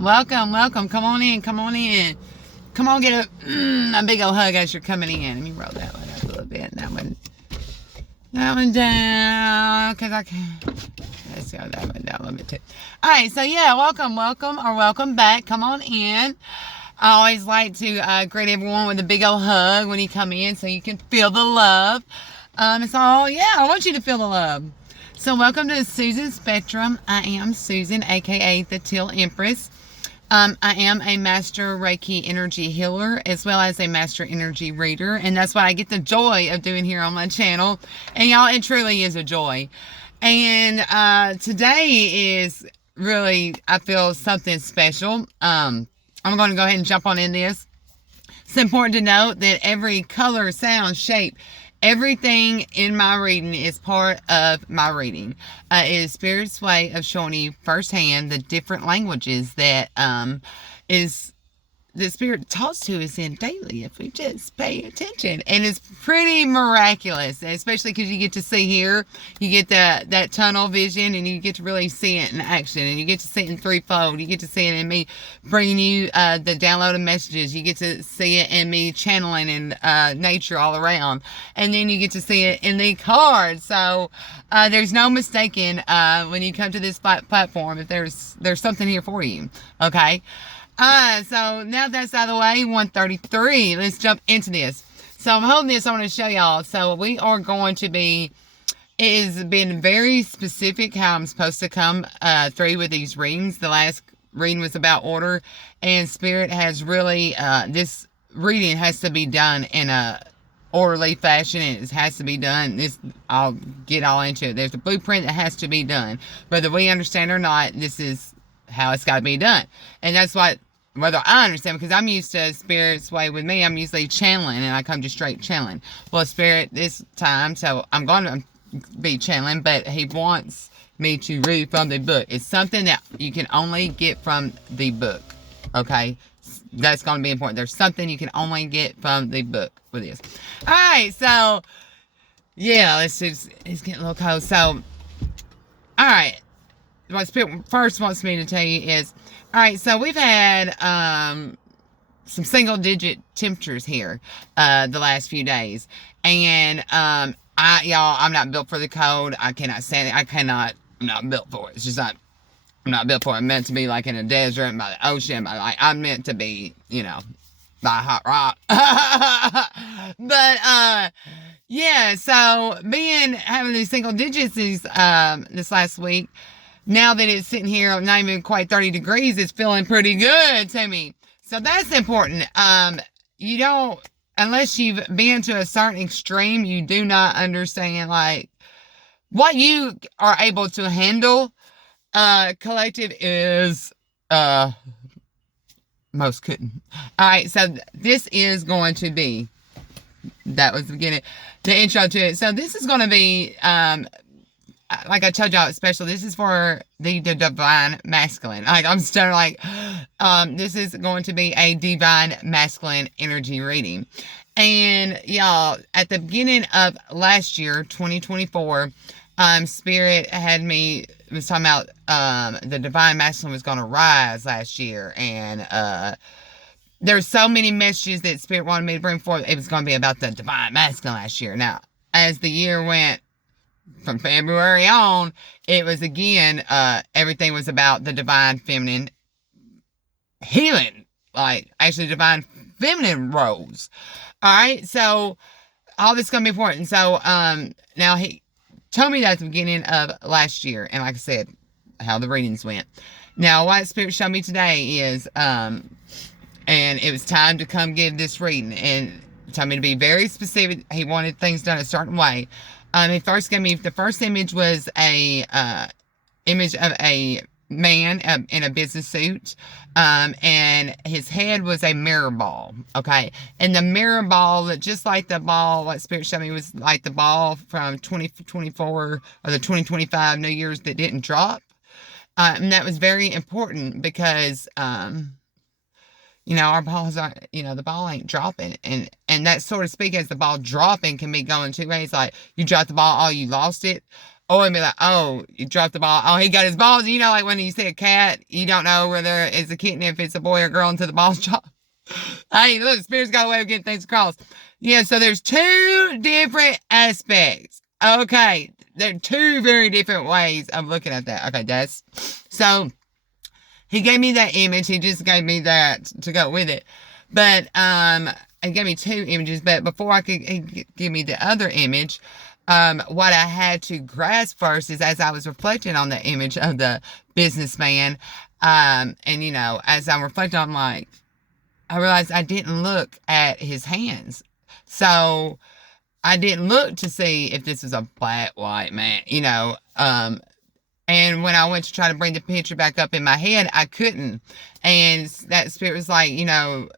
Welcome, welcome. Come on in, come on in. Come on, get a big old hug as you're coming in. Let me roll that one up a little bit. That one down, because I can. Let's go that one down a little bit too. All right, so yeah, welcome, welcome, or welcome back. Come on in. I always like to greet everyone with a big old hug when you come in so you can feel the love. So, yeah, I want you to feel the love. So, welcome to Susan Spectrum. I am Susan, aka the Teal Empress. I am a master Reiki energy healer as well as a master energy reader, and that's what I get the joy of doing here on my channel. And y'all, it truly is a joy. And today is really, I feel, something special. I'm going to go ahead and jump on in this. It's important to note that every color, sound, shape, everything in my reading is part of my reading. It is Spirit's way of showing you firsthand the different languages that is the Spirit talks to us in daily if we just pay attention. And it's pretty miraculous, especially because you get to see here, you get that tunnel vision, and you get to really see it in action, and you get to see it in threefold. You get to see it in me bringing you the downloaded messages. You get to see it in me channeling in nature all around, and then you get to see it in the cards. So there's no mistaking when you come to this platform if there's something here for you. Okay. So now that's out of the way, 133, let's jump into this. So I'm holding this, I want to show y'all. So we are going to be, it has been very specific how I'm supposed to come through with these readings. The last reading was about order, and Spirit has really, this reading has to be done in a orderly fashion, and it has to be done. I'll get all into it. There's a blueprint that has to be done. Whether we understand or not, this is how it's got to be done. And that's whether I understand, because I'm used to Spirit's way with me, I'm usually channeling, and I come just straight channeling. Well, Spirit this time, so I'm going to be channeling, but he wants me to read from the book. It's something that you can only get from the book, okay? That's going to be important. There's something you can only get from the book with this. All right, so, yeah, it's getting a little cold. So, all right. What Spirit first wants me to tell you is, all right, so we've had some single-digit temperatures here the last few days, and I'm not built for the cold. I cannot stand it. I'm not built for it. It's just not. I'm not built for it. I'm meant to be like in a desert, by the ocean. I'm meant to be, by hot rock. But yeah. So having these single digits this last week. Now that it's sitting here not even quite 30 degrees, it's feeling pretty good to me. So that's important. You don't, unless you've been to a certain extreme, you do not understand like what you are able to handle. Collective is most couldn't. All right, so this is going to be, that was the beginning, the intro to it. So this is going to be like I told y'all, it's special. This is for the divine masculine. Like I'm still like, this is going to be a divine masculine energy reading. And y'all, at the beginning of last year, 2024, Spirit was talking about the divine masculine was going to rise last year, and there's so many messages that Spirit wanted me to bring forth. It was going to be about the divine masculine last year. Now, as the year went from February on, it was again, everything was about the divine feminine healing, like actually divine feminine roles. All right, so all this is going to be important. So now he told me that at the beginning of last year, and like I said, how the readings went. Now, what Spirit showed me today is, and it was time to come give this reading, and told me to be very specific. He wanted things done a certain way. He first gave me, the first image was a image of a man in a business suit, and his head was a mirror ball, okay? And the mirror ball, just like the ball, what Spirit showed me was like the ball from 2024 or the 2025 New Year's that didn't drop. And that was very important because, our balls aren't, the ball ain't dropping. And that, sort of speak, as the ball dropping can be going two ways. Like, you dropped the ball, oh, you lost it. Or it'd be like, oh, you dropped the ball. Oh, he got his balls. You know, like when you see a cat, you don't know whether it's a kitten, if it's a boy or girl until the ball's dropped. Hey, look, Spirit's got a way of getting things across. Yeah, so there's two different aspects. Okay, there are two very different ways of looking at that. Okay, that's... So, he gave me that image. He just gave me that to go with it. But, he gave me two images. But before I could give me the other image... what I had to grasp first is as I was reflecting on the image of the businessman, and you know, as I'm reflecting, I'm like, I realized I didn't look at his hands. So I didn't look to see if this was a black, white man, you know, and when I went to try to bring the picture back up in my head, I couldn't. And that Spirit was like, you know,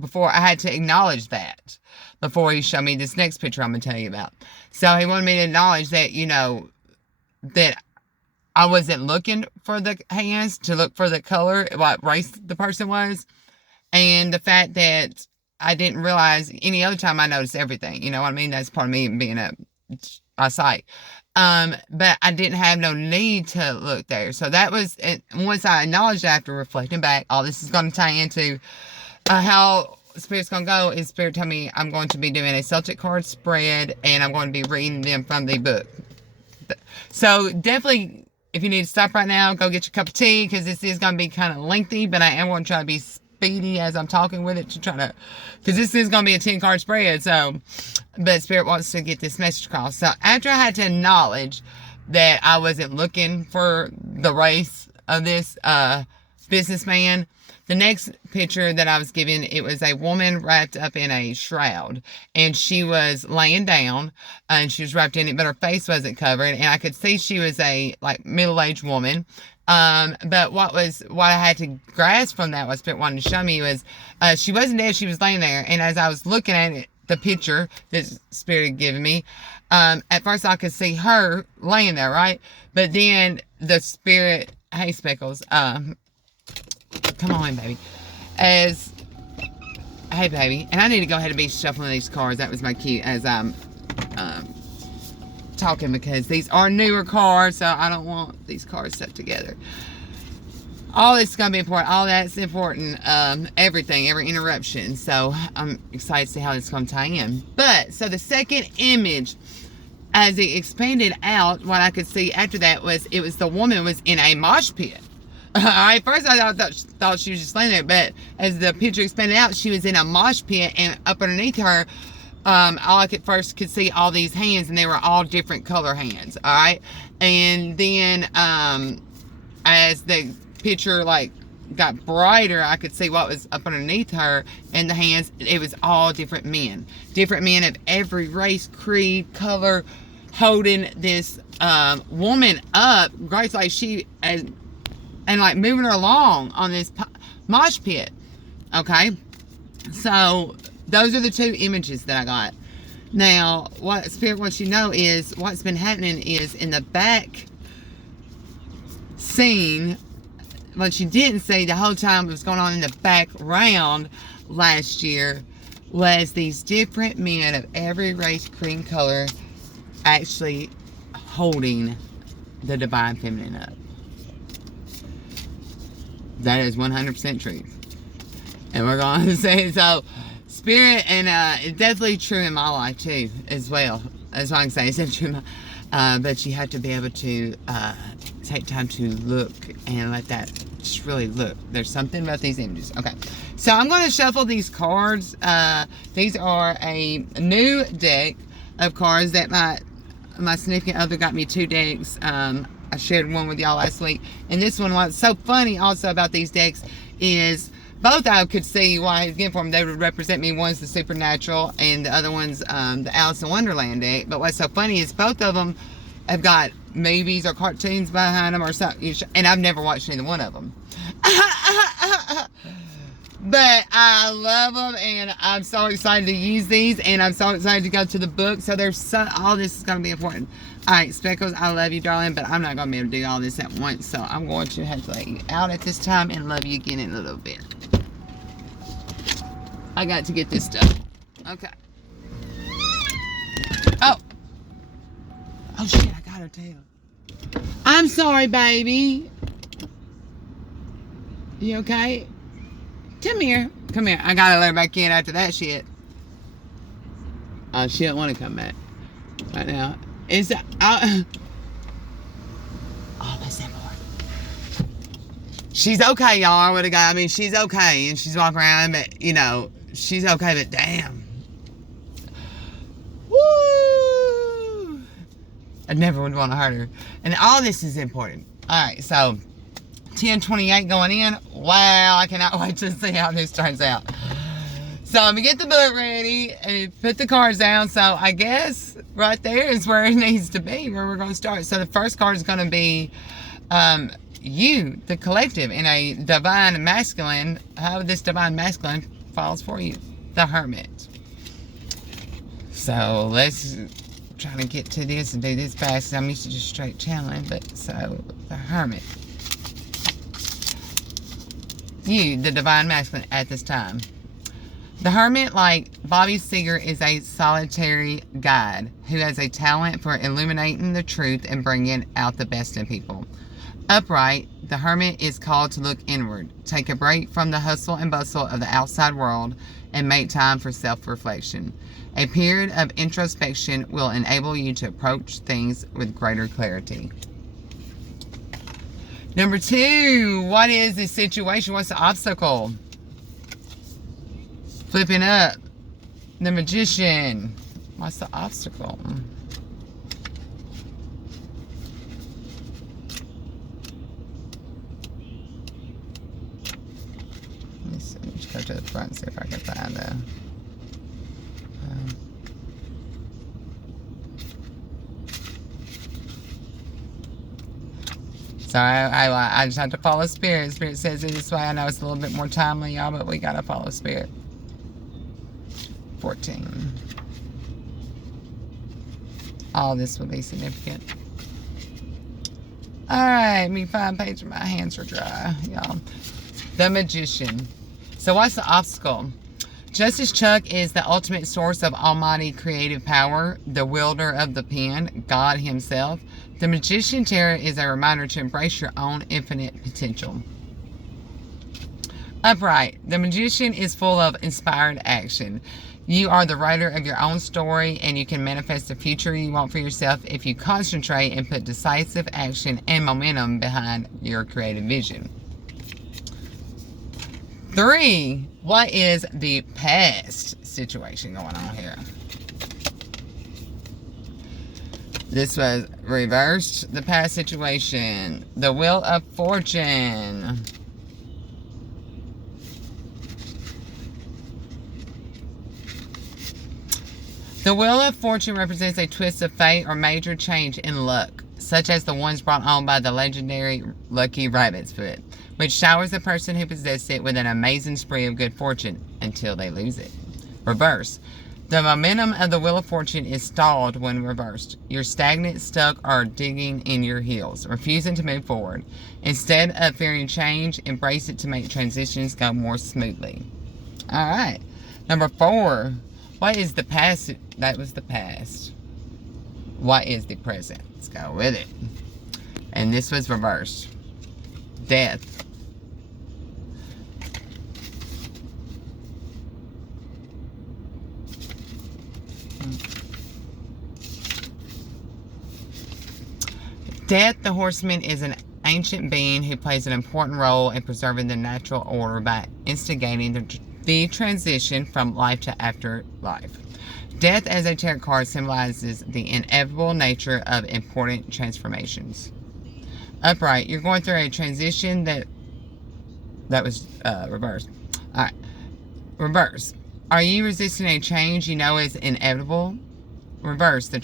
before I had to acknowledge that before he showed me this next picture I'm going to tell you about. So he wanted me to acknowledge that, you know, that I wasn't looking for the hands, to look for the color, what race the person was. And the fact that I didn't realize any other time I noticed everything. You know what I mean? That's part of me being a sight. But I didn't have no need to look there. So that was, once I acknowledged after reflecting back, all this is going to tie into how Spirit's going to go. Is Spirit told me I'm going to be doing a Celtic card spread, and I'm going to be reading them from the book. So definitely, if you need to stop right now, go get your cup of tea, because this is going to be kind of lengthy, but I am going to try to be speedy as I'm talking with it, to try to, because this is going to be a 10-card spread. So, but Spirit wants to get this message across. So after I had to acknowledge that I wasn't looking for the race of this businessman, the next picture that I was given, it was a woman wrapped up in a shroud, and she was laying down, and she was wrapped in it, but her face wasn't covered, and I could see she was a like middle-aged woman. But what I had to grasp from that, what Spirit wanted to show me, was she wasn't dead, she was laying there. And as I was looking at it, the picture that Spirit had given me, at first I could see her laying there, right? But then the Spirit, hey Speckles, come on in, baby. Hey, baby. And I need to go ahead and be shuffling these cards. That was my cue as I'm talking, because these are newer cards, so I don't want these cards stuck together. All this is going to be important. All that's important. Everything, every interruption. So I'm excited to see how this is going to tie in. But, so the second image, as it expanded out, what I could see after that was, it was the woman was in a mosh pit. Alright, first I thought she was just laying there, but as the picture expanded out, she was in a mosh pit, and up underneath her, all I could see all these hands, and they were all different color hands, alright? And then, as the picture, like, got brighter, I could see what was up underneath her, and the hands, it was all different men. Different men of every race, creed, color, holding this, woman up, right, like she, and like moving her along on this mosh pit. Okay, so those are the two images that I got. Now, what Spirit wants you to know is what's been happening is in the back scene, what you didn't see the whole time was going on in the background last year, was these different men of every race, creed, color actually holding the Divine Feminine up. That is 100% true. And we're going to say, so, Spirit, and it's definitely true in my life too, as well. That's what I can say. It's true in my, but you have to be able to take time to look and let that just really look. There's something about these images. Okay, so I'm going to shuffle these cards. These are a new deck of cards that my significant other got me 2 decks. I shared one with y'all last week. And this one, what's so funny also about these decks is both I could see why he's getting for them. They would represent me. One's the Supernatural and the other one's the Alice in Wonderland deck. But what's so funny is both of them have got movies or cartoons behind them or something. And I've never watched neither one of them. But I love them, and I'm so excited to use these, and I'm so excited to go to the book. So there's all this is going to be important. All right, Speckles, I love you, darling, but I'm not going to be able to do all this at once. So I'm going to have to let you out at this time and love you again in a little bit. I got to get this stuff. Okay. Oh, shit, I got her tail. I'm sorry, baby. You okay? Come here. Come here. I gotta let her back in after that shit. She don't want to come back right now. It's oh, that's that more. She's okay, y'all. With a guy, I mean, she's okay, and she's walking around, but you know, she's okay. But damn, woo! I never would want to hurt her. And all this is important. All right, so 10:28 going in. Wow, I cannot wait to see how this turns out. So I'm gonna get the book ready and put the cards down. So I guess right there is where it needs to be, where we're gonna start. So the first card is gonna be you, the collective, in a divine masculine. How this divine masculine falls for you, the Hermit. So let's try to get to this and do this fast. I'm used to just straight channeling, but so the Hermit. You, the divine masculine, at this time. The Hermit, like Bobby Seeger, is a solitary guide who has a talent for illuminating the truth and bringing out the best in people. Upright, the Hermit is called to look inward, take a break from the hustle and bustle of the outside world, and make time for self-reflection. A period of introspection will enable you to approach things with greater clarity. Number 2, what is the situation? What's the obstacle? Flipping up, the Magician. What's the obstacle? Let me see. Just go to the front and see if I can find the. Sorry, I just have to follow Spirit. Spirit says it this way. I know it's a little bit more timely, y'all, but we gotta follow Spirit. 14. All this will be significant. Alright, me 5 pages. My hands are dry, y'all. The Magician. So what's the obstacle? Justice Chuck is the ultimate source of almighty creative power, the wielder of the pen, God himself. The Magician Tarot is a reminder to embrace your own infinite potential. Upright. The Magician is full of inspired action. You are the writer of your own story, and you can manifest the future you want for yourself if you concentrate and put decisive action and momentum behind your creative vision. 3, what is the past situation going on here? This was reversed, the past situation. The Wheel of Fortune. The Wheel of Fortune represents a twist of fate or major change in luck, such as the ones brought on by the legendary Lucky Rabbit's Foot, which showers the person who possesses it with an amazing spree of good fortune until they lose it. Reverse. The momentum of the Wheel of Fortune is stalled when reversed. You're stagnant, stuck, or digging in your heels, refusing to move forward. Instead of fearing change, embrace it to make transitions go more smoothly. All right. Number 4. What is the past? That was the past. What is the present? Let's go with it. And this was reversed. Death. Death, the Horseman, is an ancient being who plays an important role in preserving the natural order by instigating the transition from life to afterlife. Death as a tarot card symbolizes the inevitable nature of important transformations. Upright, you're going through a transition that was reversed. All right, reverse. Are you resisting a change you know is inevitable? Reverse, the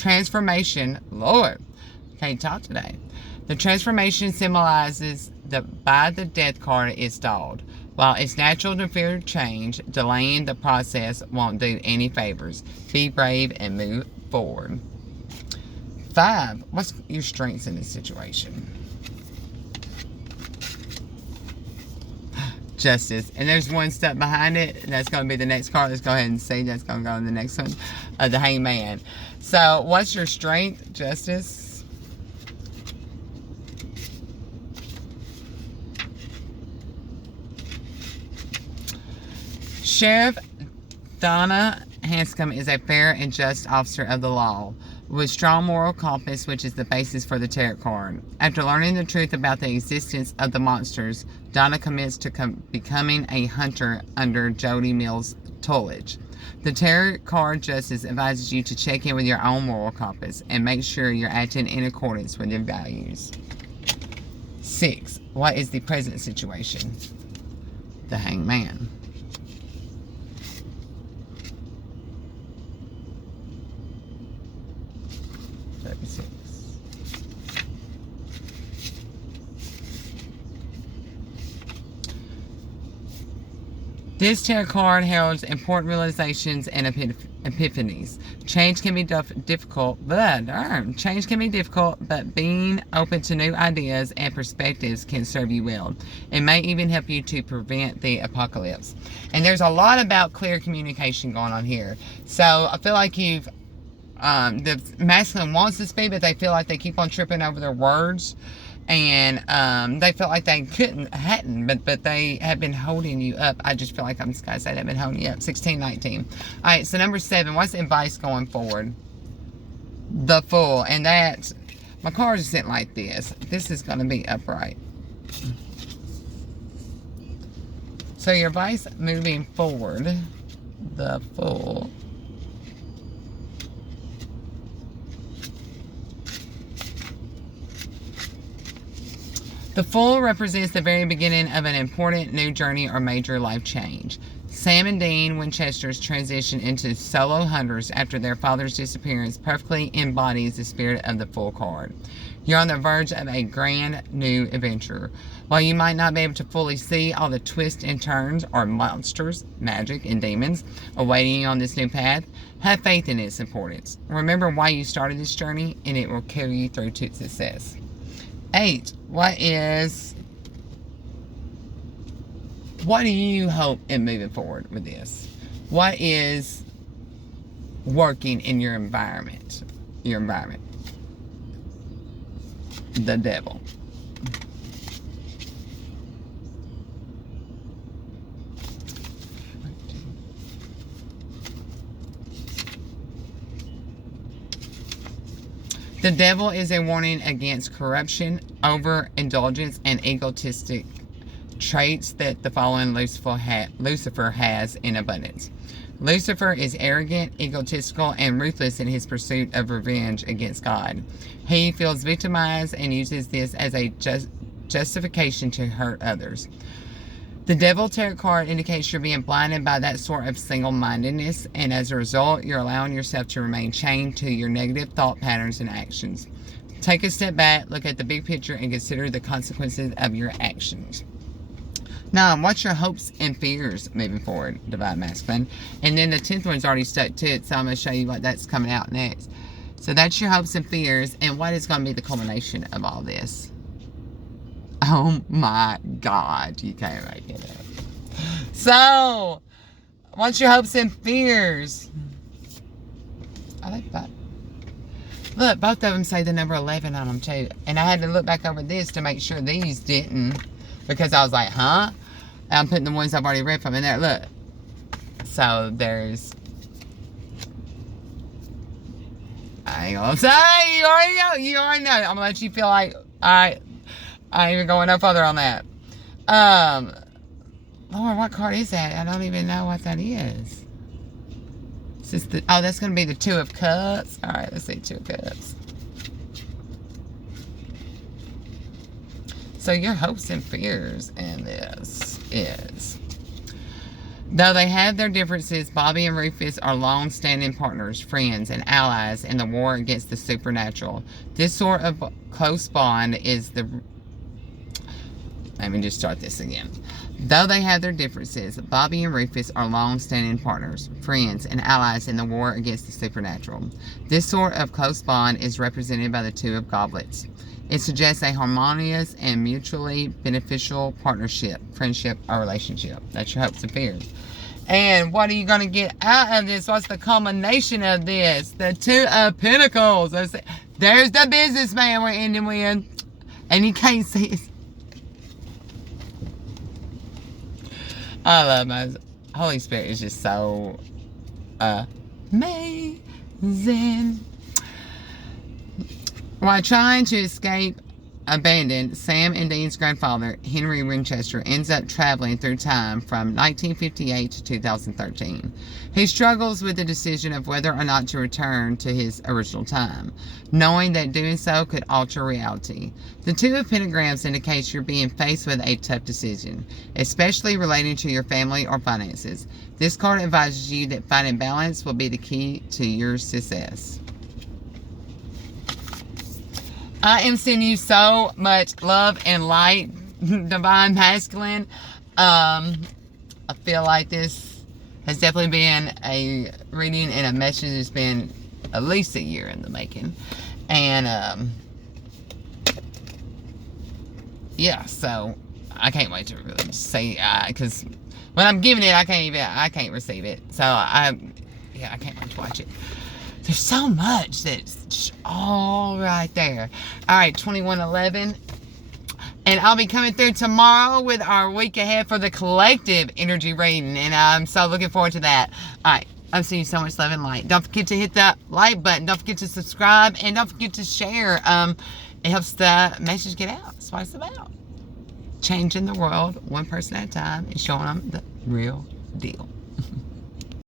transformation. Lord, can't talk today. The transformation symbolizes by the Death card is stalled. While it's natural to fear change, delaying the process won't do any favors. Be brave and move forward. 5. What's your strengths in this situation? Justice. And there's one step behind it. And that's going to be the next card. Let's go ahead and see. That's going to go in the next one. The Hangman. So, what's your strength? Justice. Sheriff Donna Hanscom is a fair and just officer of the law, with strong moral compass, which is the basis for the tarot card. After learning the truth about the existence of the monsters, Donna commits to becoming a hunter under Jody Mills' tutelage. The tarot card justice advises you to check in with your own moral compass and make sure you're acting in accordance with your values. 6. What is the present situation? The Hanged Man. 36. This tarot card heralds important realizations and epiphanies. Change can be difficult, but being open to new ideas and perspectives can serve you well. It may even help you to prevent the apocalypse. And there's a lot about clear communication going on here. So I feel like the masculine wants to speak, but they feel like they keep on tripping over their words. And they felt like they hadn't, but they have been holding you up. I just feel like I'm just going to say they've been holding you up. 16, 19. All right, so number 7, what's the advice going forward? The Fool. And that, my cards are sitting like this. This is going to be upright. So your advice moving forward, the Fool. The Fool represents the very beginning of an important new journey or major life change. Sam and Dean Winchester's transition into solo hunters after their father's disappearance perfectly embodies the spirit of the Fool card. You're on the verge of a grand new adventure. While you might not be able to fully see all the twists and turns or monsters, magic, and demons awaiting you on this new path, have faith in its importance. Remember why you started this journey, and it will carry you through to success. 8. What do you hope in moving forward with this? What is working in your environment? The Devil. The Devil is a warning against corruption, overindulgence, and egotistic traits that the fallen Lucifer has in abundance. Lucifer is arrogant, egotistical, and ruthless in his pursuit of revenge against God. He feels victimized and uses this as a justification to hurt others. The Devil tarot card indicates you're being blinded by that sort of single-mindedness, and as a result, you're allowing yourself to remain chained to your negative thought patterns and actions. Take a step back, look at the big picture, and consider the consequences of your actions. 9. What's your hopes and fears moving forward, Divine Masculine? And then the 10th one's already stuck to it, so I'm going to show you what that's coming out next. So that's your hopes and fears, and what is going to be the culmination of all this? Oh my God, you can't make it up. So, what's your hopes and fears? I like that. Look, both of them say the number 11 on them too. And I had to look back over this to make sure these didn't. Because I was like, huh? And I'm putting the ones I've already read from in there. Look. So, there's... I ain't gonna say. You already know. I'm going to let you feel like... I ain't even going no further on that. Lord, what card is that? I don't even know what that is. Is this the, oh, that's going to be the 2 of Cups. All right, let's see, 2 of Cups. So your hopes and fears in this is, though they have their differences, Bobby and Rufus are long-standing partners, friends, and allies in the war against the supernatural. This sort of close bond is the... Let me just start this again. Though they have their differences, Bobby and Rufus are long-standing partners, friends, and allies in the war against the supernatural. This sort of close bond is represented by the 2 of Goblets. It suggests a harmonious and mutually beneficial partnership, friendship, or relationship. That's your hopes and fears. And what are you going to get out of this? What's the culmination of this? The 2 of Pentacles. There's the businessman we're ending with. And you can't see it. I love my Holy Spirit is just so amazing. While trying to escape abandoned, Sam and Dean's grandfather, Henry Winchester, ends up traveling through time from 1958 to 2013. He struggles with the decision of whether or not to return to his original time, knowing that doing so could alter reality. The Two of Pentagrams indicates you're being faced with a tough decision, especially relating to your family or finances. This card advises you that finding balance will be the key to your success. I am sending you so much love and light, Divine Masculine. I feel like this has definitely been a reading and a message that's been at least a year in the making. And, yeah, so I can't wait to really say, because when I'm giving it, I can't receive it. So, I can't wait to watch it. There's so much that's all right there. All right, 2111. And I'll be coming through tomorrow with our week ahead for the collective energy reading. And I'm so looking forward to that. All right, I'm seeing you so much love and light. Don't forget to hit that like button. Don't forget to subscribe. And don't forget to share. It helps the message get out. That's what it's about. Changing the world one person at a time and showing them the real deal.